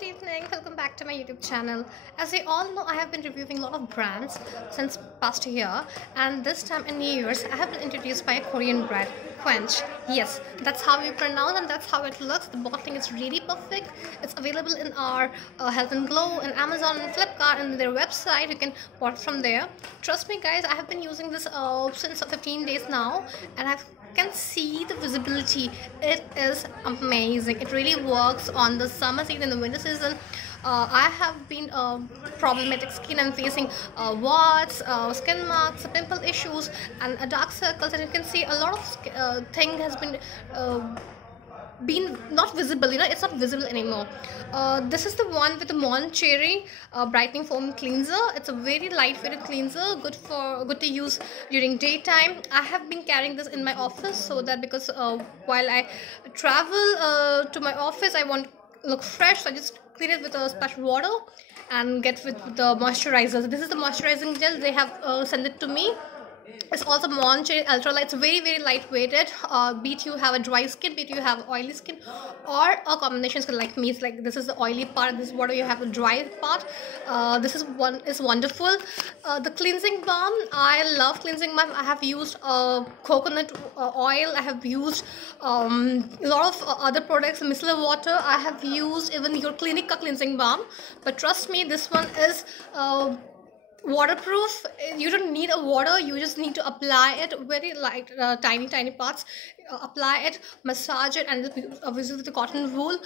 good evening. Welcome back to my YouTube channel. As you all know, I have been reviewing a lot of brands since past year, and this time in New Year's, I have been introduced by a Korean brand, Quench. Yes, that's how you pronounce and that's how it looks. The bottling is really perfect. It's available in our Health and Glow and Amazon and Flipkart and their website. You can bought from there. Trust me, guys, I have been using this since 15 days now, and I can see the visibility. It is amazing. It really works on the summer season and the winter season. I have been problematic skin. I'm facing warts, skin marks, pimple issues, and dark circles. And you can see a lot of thing has been not visible. It's not visible anymore. This is the one with the Mon Cherry brightening foam cleanser. It's a very lightweight cleanser, good to use during daytime. I have been carrying this in my office so that because while I travel to my office, I want to look fresh, so I just clean it with a splash of water and get with the moisturizer. So this is the moisturizing gel. They have sent it to me. It's also Mon Cherry Ultra Light. It's very lightweighted. Be it you have a dry skin, be it you have oily skin, or a combination skin like me. It's like this is the oily part, this is what you have the dry part. This is wonderful. The cleansing balm, I love cleansing balm. I have used coconut oil. I have used a lot of other products, micellar water. I have used even your Clinica cleansing balm. But trust me, this one is waterproof. You don't need a water, you just need to apply it very light, tiny parts. Apply it, massage it, and obviously with the cotton wool,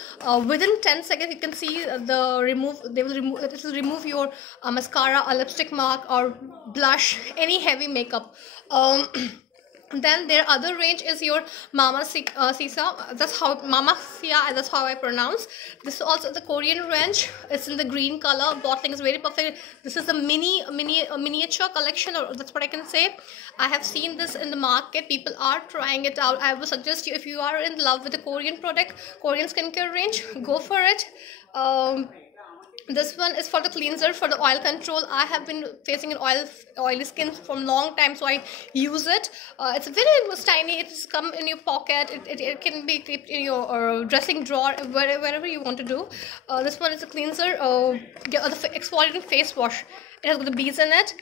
within 10 seconds you can see it will remove your mascara, a lipstick mark, or blush, any heavy makeup. Then their other range is your Mama Sisa. That's how Mama Sia, that's how I pronounce. This is also the Korean range. It's in the green color. Bottling is very perfect. This is a miniature collection, or that's what I can say. I have seen this in the market. People are trying it out. I would suggest you, if you are in love with the Korean product, Korean skincare range, go for it. This one is for the cleanser, for the oil control. I have been facing an oily skin from long time, so I use it. It's very tiny. It's come in your pocket. It can be kept in your dressing drawer, wherever you want to do. This one is a cleanser, the exfoliating face wash. It has got the beads in it.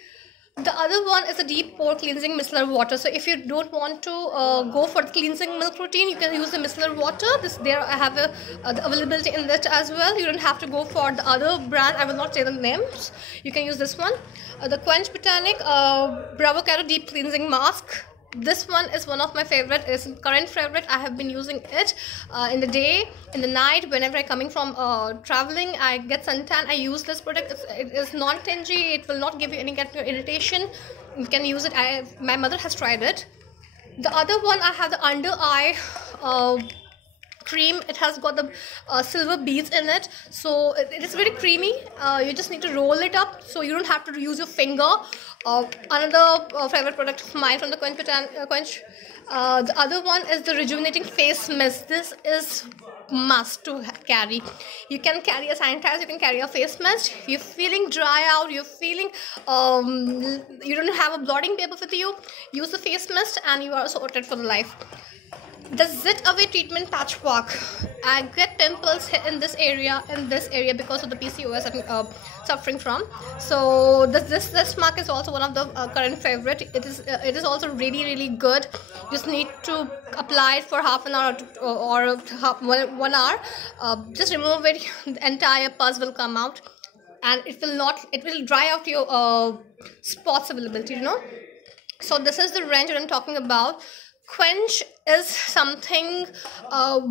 The other one is a deep pore cleansing micellar water. So if you don't want to go for the cleansing milk routine, you can use the micellar water. I have the availability in that as well. You don't have to go for the other brand. I will not say the names. You can use this one. The Quench Botanic Bravocado Deep Cleansing Mask. This one is one of my favorite. It's a current favorite. I have been using it in the day, in the night, whenever I'm coming from traveling. I get suntan. I use this product. It is non-tingy. It will not give you any kind of irritation. You can use it. My mother has tried it. The other one, I have the under eye cream. It has got the silver beads in it, so it is very creamy. You just need to roll it up, so you don't have to use your finger. Another favorite product of mine from the Quench. The other one is the rejuvenating face mist. This is must to carry. You can carry a sanitizer, you can carry a face mist. If you're feeling dry out, you're feeling you don't have a blotting paper with you, use the face mist and you are sorted for life. The Zit Away Treatment Patchwork. I get pimples in this area because of the PCOS I'm suffering from. So this mark is also one of the current favorite. It is also really good. You just need to apply it for half an hour or 1 hour. Just remove it. The entire pus will come out, and it will dry out your spots availability. So this is the range that I'm talking about. Quench is something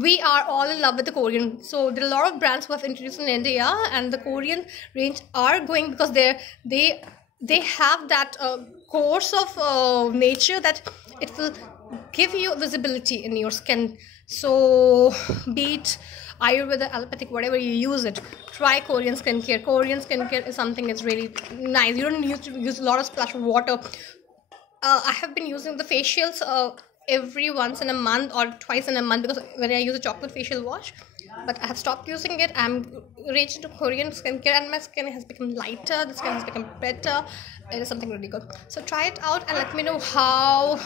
we are all in love with the Korean. So there are a lot of brands who have introduced in India, and the Korean range are going because they have that course of nature that it will give you visibility in your skin. So be it Ayurveda, allopathic, whatever you use it, try Korean skincare. Korean skincare is something that's really nice. You don't need to use a lot of splash of water. I have been using the facials every once in a month or twice in a month, because when I use a chocolate facial wash, but I have stopped using it. I'm reaching to Korean skincare and my skin has become lighter, the skin has become better. It is something really good. So try it out and let me know how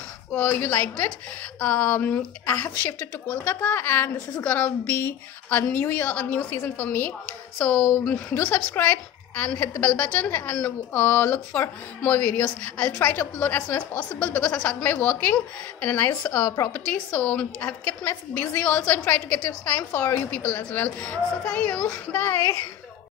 you liked it. I have shifted to Kolkata and this is gonna be a new year, a new season for me. So do subscribe and hit the bell button and look for more videos. I'll try to upload as soon as possible because I started my working in a nice property, so I have kept myself busy also and try to get time for you people as well. So thank you, bye.